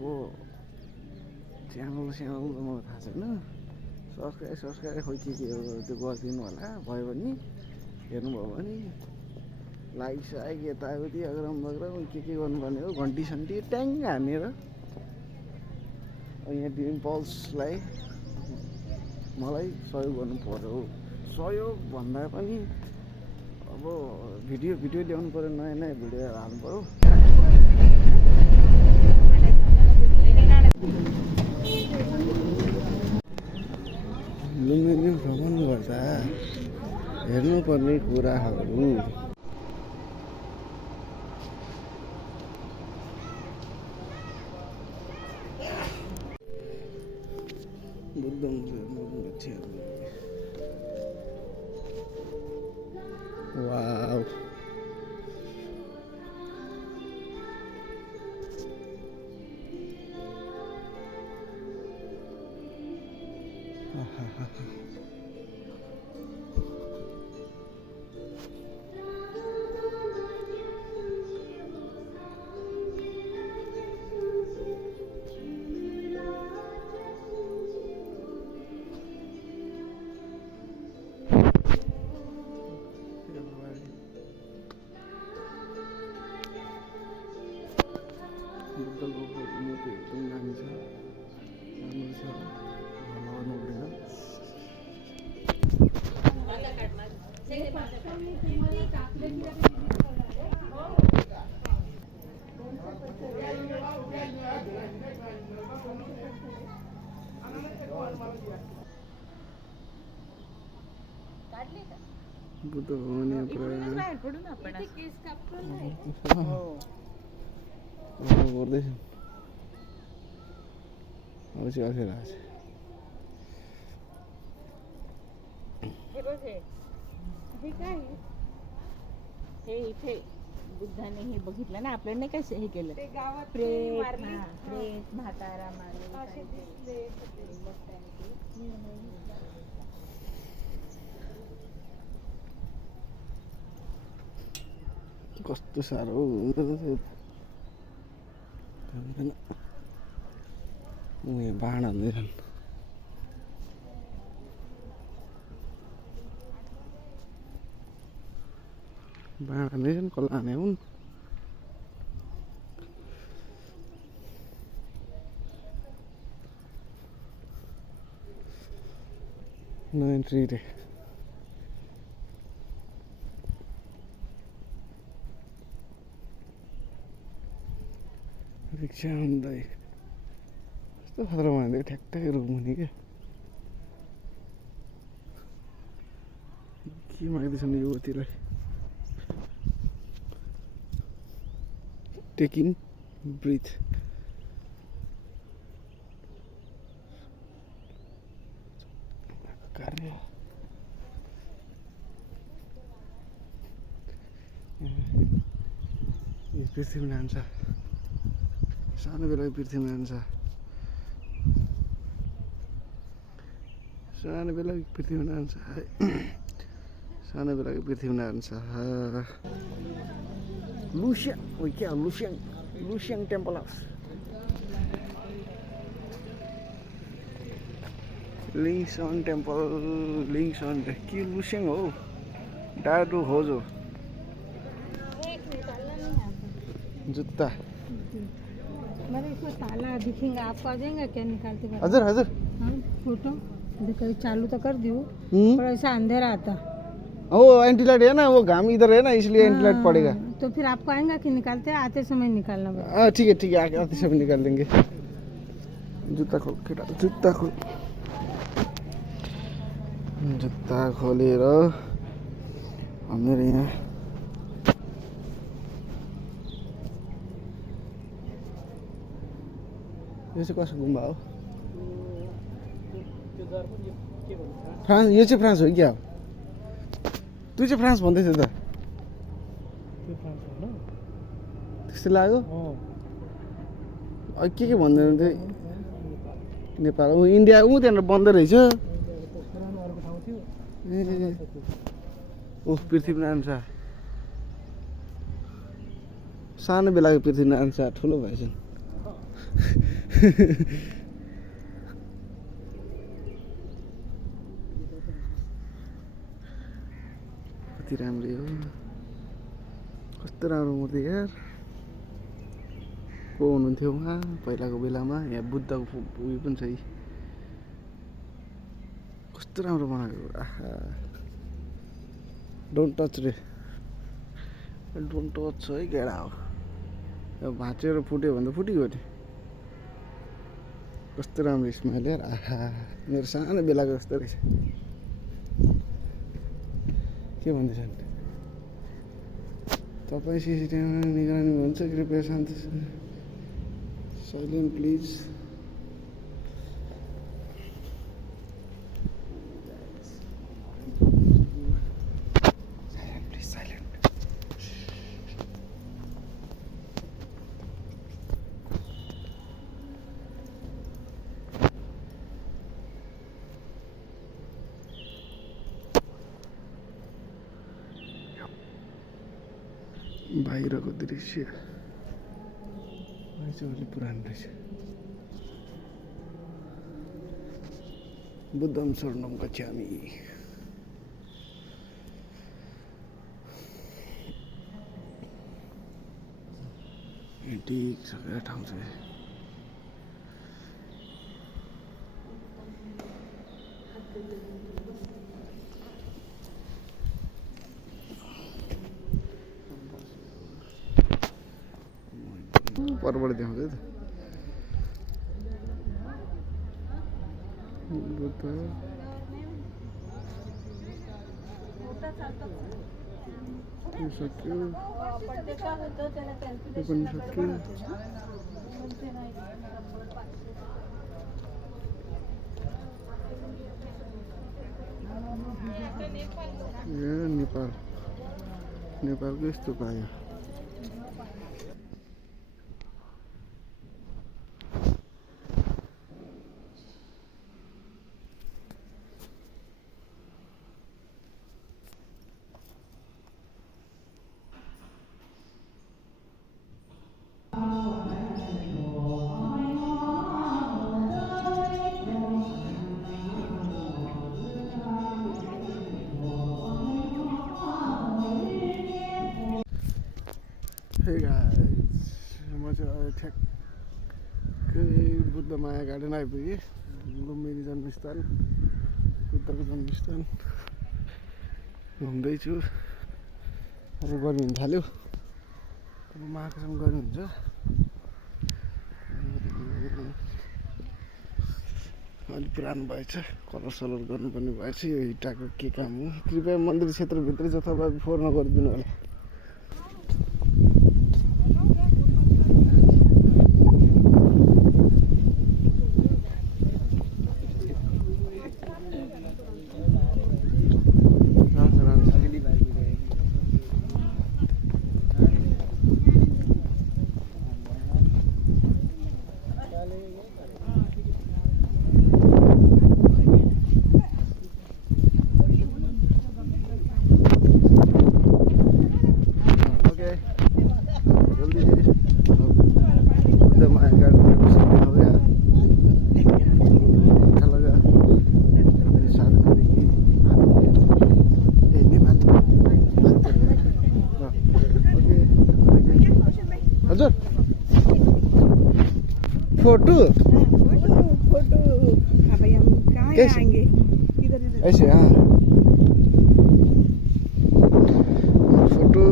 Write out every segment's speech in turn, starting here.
अब च्यानल स्यानल त मलाई थाहा छैन, सब्सक्राइब खोइ के हो त्यो गरिदिनु होला। भयो भने हेर्नुभयो भने लाइक साइक यताउति अग्रम बग्रम के गर्नुपर्ने हो, घन्टी सन्टी ट्याङ हानेर। यहाँ डिम्पल्सलाई मलाई सहयोग गर्नु पर्यो। सहयोग भन्दा पनि अब भिडियो ल्याउनु पऱ्यो, नयाँ भिडियो हाल्नु पऱ्यो। लुम्बिनी भ्रमण गर्दा हेर्नुपर्ने कुराहरू। बुद्ध वाव बुद्धको मुख एकदम दामी छ, राम्रो छ, हल्लाउनु हुँदैन। बुद्ध भवन गर्दैछ अवश्य आइरहेको छ। इथे बुद्धाने हे बघितलं ना, आपल्याला नाही काय हे केलं, प्रेत म्हातारा मारले। कस्तो साह्रो बाण हान्दैछन्। बाण हान्दैछन्, कसलाई हाने हुन्? नो एन्ट्री रे। रिक्सा आउँदै कस्तो खतरा भन्दै ठ्याक्कै रुमुनि क्या के माग्दैछन् युवतीलाई। Taking breath. कार्य पृथ्वी जान्छ, सानो बेला पृथ्वीमा जान्छ, सानो बेला पृथ्वीमा जान्छ, सानो बेलाको पृथ्वीमा जान्छ। लुस्याङ ओ क्या लुस्याङ टेम्पल हाउस, लिङसन टेम्पल, लिङसन के लुस्याङ हो, डाडु होजो जुत्ता। मैंने इसमें ताला दिखेगा, आपको आ जाएगा क्या निकालते वक्त? हजुर हजुर हाँ फोटो देखो, चालू तो कर दियो पर ऐसा अंधेरा आता। वो एंटी लाइट है ना, वो घाम इधर है ना, इसलिए एंटी लाइट पड़ेगा। तो फिर आपको आएगा कि निकालते हैं? आते समय निकालना पड़ेगा। ठीक है आते समय निकाल देंगे। जुत्ता खोल केटा, जुत्ता खोल। जुत्ता खोलेर हाम्रो यहाँ यो चाहिँ कसको गुम्बा हो? फ्रान्स, यो चाहिँ फ्रान्स हो क्या? तँ चाहिँ फ्रान्स भन्दै थियो त, त्यस्तो लाग्यो। के भन्दै हुन्थ्यो? नेपाल ऊ इन्डिया ऊ त्यहाँनिर बन्द रहेछ। ओ पृथ्वीनारायण शाह, सानो बेलाको पृथ्वीनारायण शाह ठुलो भएछन्। कति राम्रो हो, कस्तो राम्रो मूर्ति यार। को हुनुहुन्थ्यो उहाँ पहिलाको बेलामा? यहाँ बुद्धको उयो पनि छ, कस्तो राम्रो बनाएको। आहा, डोन्ट टच रे, डोन्ट टच है गेडा हो। अब भाँचेर फुट्यो भने त फुटिगयो नि। कस्तो राम्रो स्माइल यार। आहा, मेरो सानो बेलाको जस्तो रहेछ। के भन्दैछन्? तपाईँ सिसिटिभीमा निगरानी हुन्छ, कृपया शान्त silent please. Silent please, silent. बाहिरको दृश्य रहेछ, अलि पुरानो रहेछ। बुद्धम शरणम गच्छामि। ठिक छ, क्या ठाउँ छ। परबाट देखाउँछ त बुद्ध। यो सक्यो, यो पनि सक्यो। ए नेपाल, नेपालको यस्तो पायो। Hey guys, म चाहिँ ठ्याक्कै बुद्ध माया गार्डन आइपुगेँ। लुम्बिनी जन्मस्थल, बुद्धको जन्मस्थल घुम्दैछु। अब गर्मी हुन थाल्यो, अब महाकाशमा गर्मी हुन्छ। अलिक पुरानो भएछ, कलर सलर गर्नुपर्ने भएछ। यो हिटाको के काम हो? कृपया मन्दिर क्षेत्रभित्रै छ, तपाईँ फोहोर नगरिदिनु होला। हजुर फोटो फोटो अब हम कहाँ आएंगे इधर ऐसे? हाँ, photo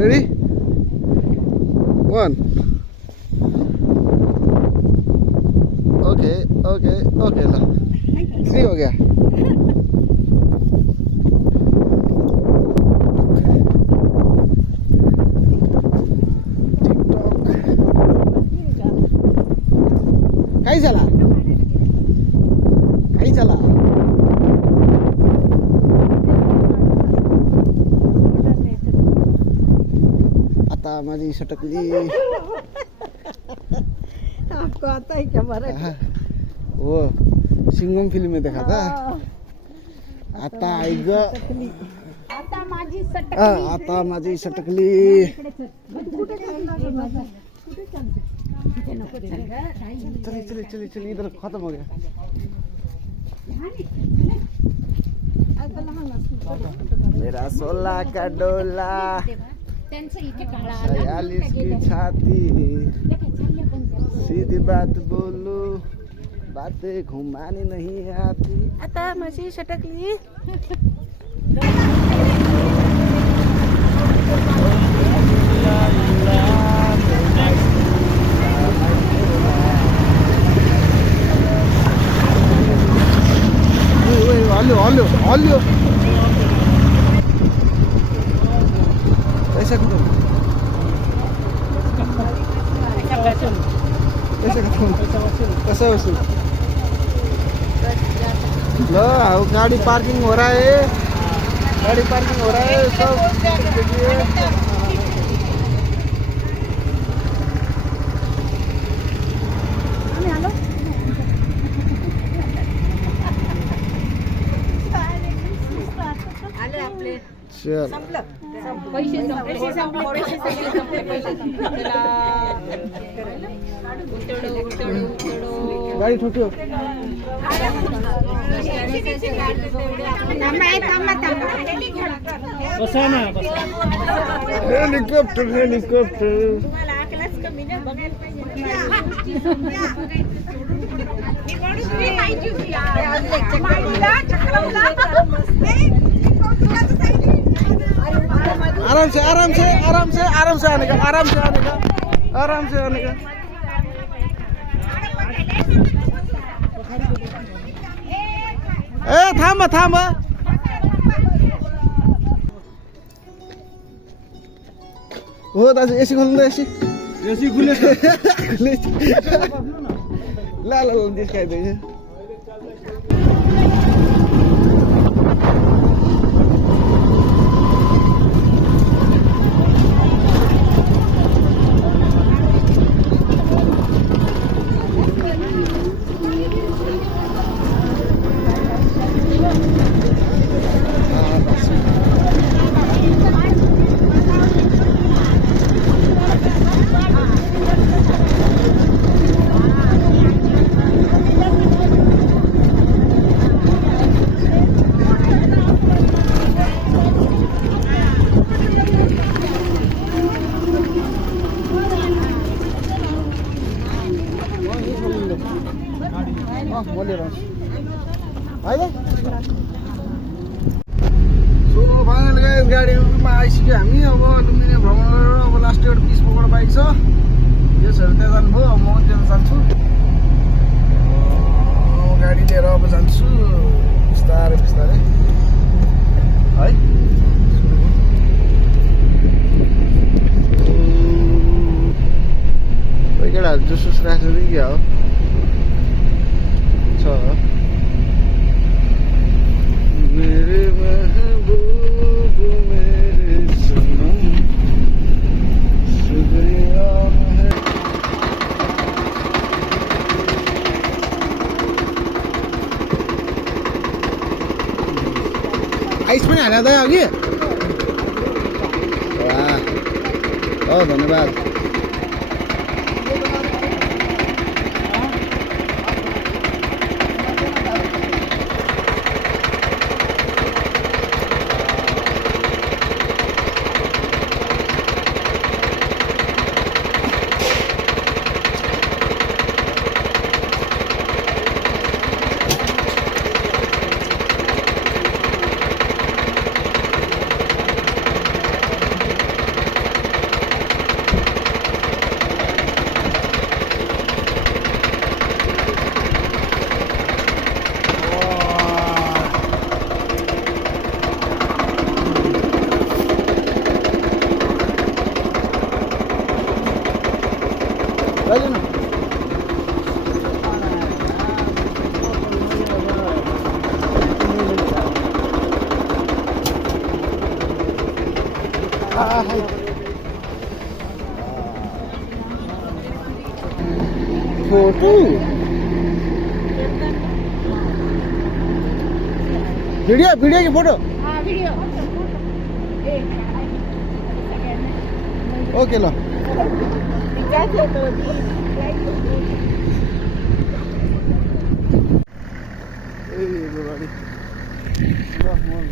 ready, 1 okay okay okay. ल 3 हो गया। काही चला, काही चला। आता माझी सटकली। आपको आता है क्या मराठी? वो सिंघम फिल्म में देखा था। आता आई ग, आता माझी सटक आता माझी सटकली। कुठे चालते? चलिए चलिए चलिए चलिए इधर खत्म हो गया मेरा 16 का डोला 46 की छाती सीधी बात बोलू बातें घुमानी नहीं आती आता मसी सटकली हल्यो पैसा खत्म पैसा वसूल लो गाड़ी पार्किंग हो रहा है सब देखिए चल गाडी ठोक्यो हेलिकॉप्टर आराम से आने का ए थांब हो दाजु एसी खोल्नु त एसी खुले ल निस्काइदिन्छ गाडीमा आइसक्यो हामी अब लुम्बिनी भ्रमण गरेर अब लास्ट एउटा 20 पकड बाइक छ यो छ त्यहाँ जानुभयो अब म त्यहाँ जान्छु गाडी लिएर अब जान्छु बिस्तारै है कोही केटाहरू जुसुस राख्छ कि क्या हो छ मेरे महबूब मेरे सनम शुक्रिया है आइस पनि हाल्दा त अघि वाह धन्यवाद फोटो वीडियो की फोटो ओके ल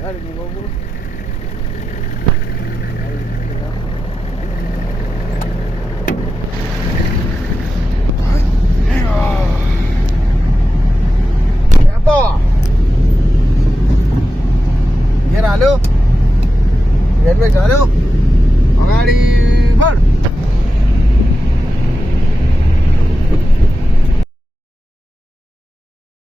गाडीमा बाबु हाल्यो हेलमेट हाल्यो अगाडि बढ